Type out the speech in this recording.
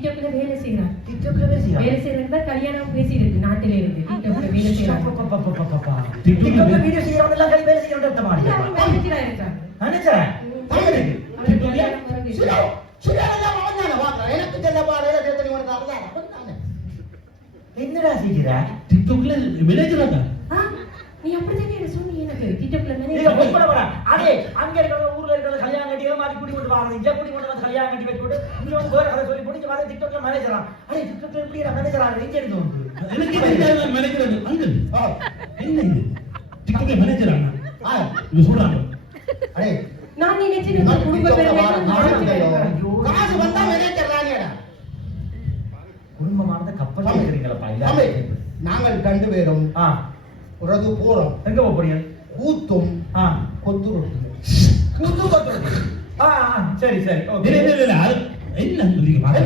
டிக்டாக்ல வேலை செய்யறான். டிக்டாக்ல வேலை செய்யறதா கல்யாணம் பேசி இருக்கு நாட்டில இருந்து. டிக்டாக்ல வேலை செய்யறான். டிக்டாக்ல வீடியோ செய்யறவங்க எல்லாம் கை வேலை செய்யறவங்க அந்த மாதிரி. மேனேஜரா இருக்கான். மேனேஜரா? தாயருக்கு. சுயெல்லாம் வாங்கறானே வாங்கறான். எனக்கு தெல்ல பாறையில தேத்தனி வரதால பண்ணானே. என்னடா செய்யற? டிக்டாக்ல மேனேஜரா தான். நீ அப்படிதான் என்ன சொன்னீங்க எனக்கு டிக்டாக்ல நீங்க மேனேஜர். போய் பண்ண அதே அங்க இருக்கிற ஊர்ல இருக்கிற கல்யாணம் கட்டி மாதிரி குடி கொண்டு வாங்க. இங்க குடி கொண்டு வந்து கல்யாணம் கட்டி வச்சு போட்டு இங்க வந்து வேற கதை சொல்லி போட்டு வந்து டிக்டாக்ல மேனேஜரா. அடே டிக்டாக்ல எப்படி மேனேஜரா இங்க இருந்து வந்து. எனக்கு தெரியாத மேனேஜர் அங்கிள். என்ன இது? டிக்டாக்ல மேனேஜரா? இது சொல்றாங்க. அடே நான் நினைச்சேன் உங்க குடும்ப பேர் காசு வந்தா மேனேஜர் ராணியடா. குடும்பமானத கப்பல் கேக்குறீங்களா இல்ல? நாங்கள் ரெண்டு பேரும் உறவு போறோம். எங்க போறீங்க? கூத்தும் கொத்து ரொட்டி. கூத்து கொத்து. சரி சரி. இல்ல இல்ல இல்ல. என்ன சொல்றீங்க?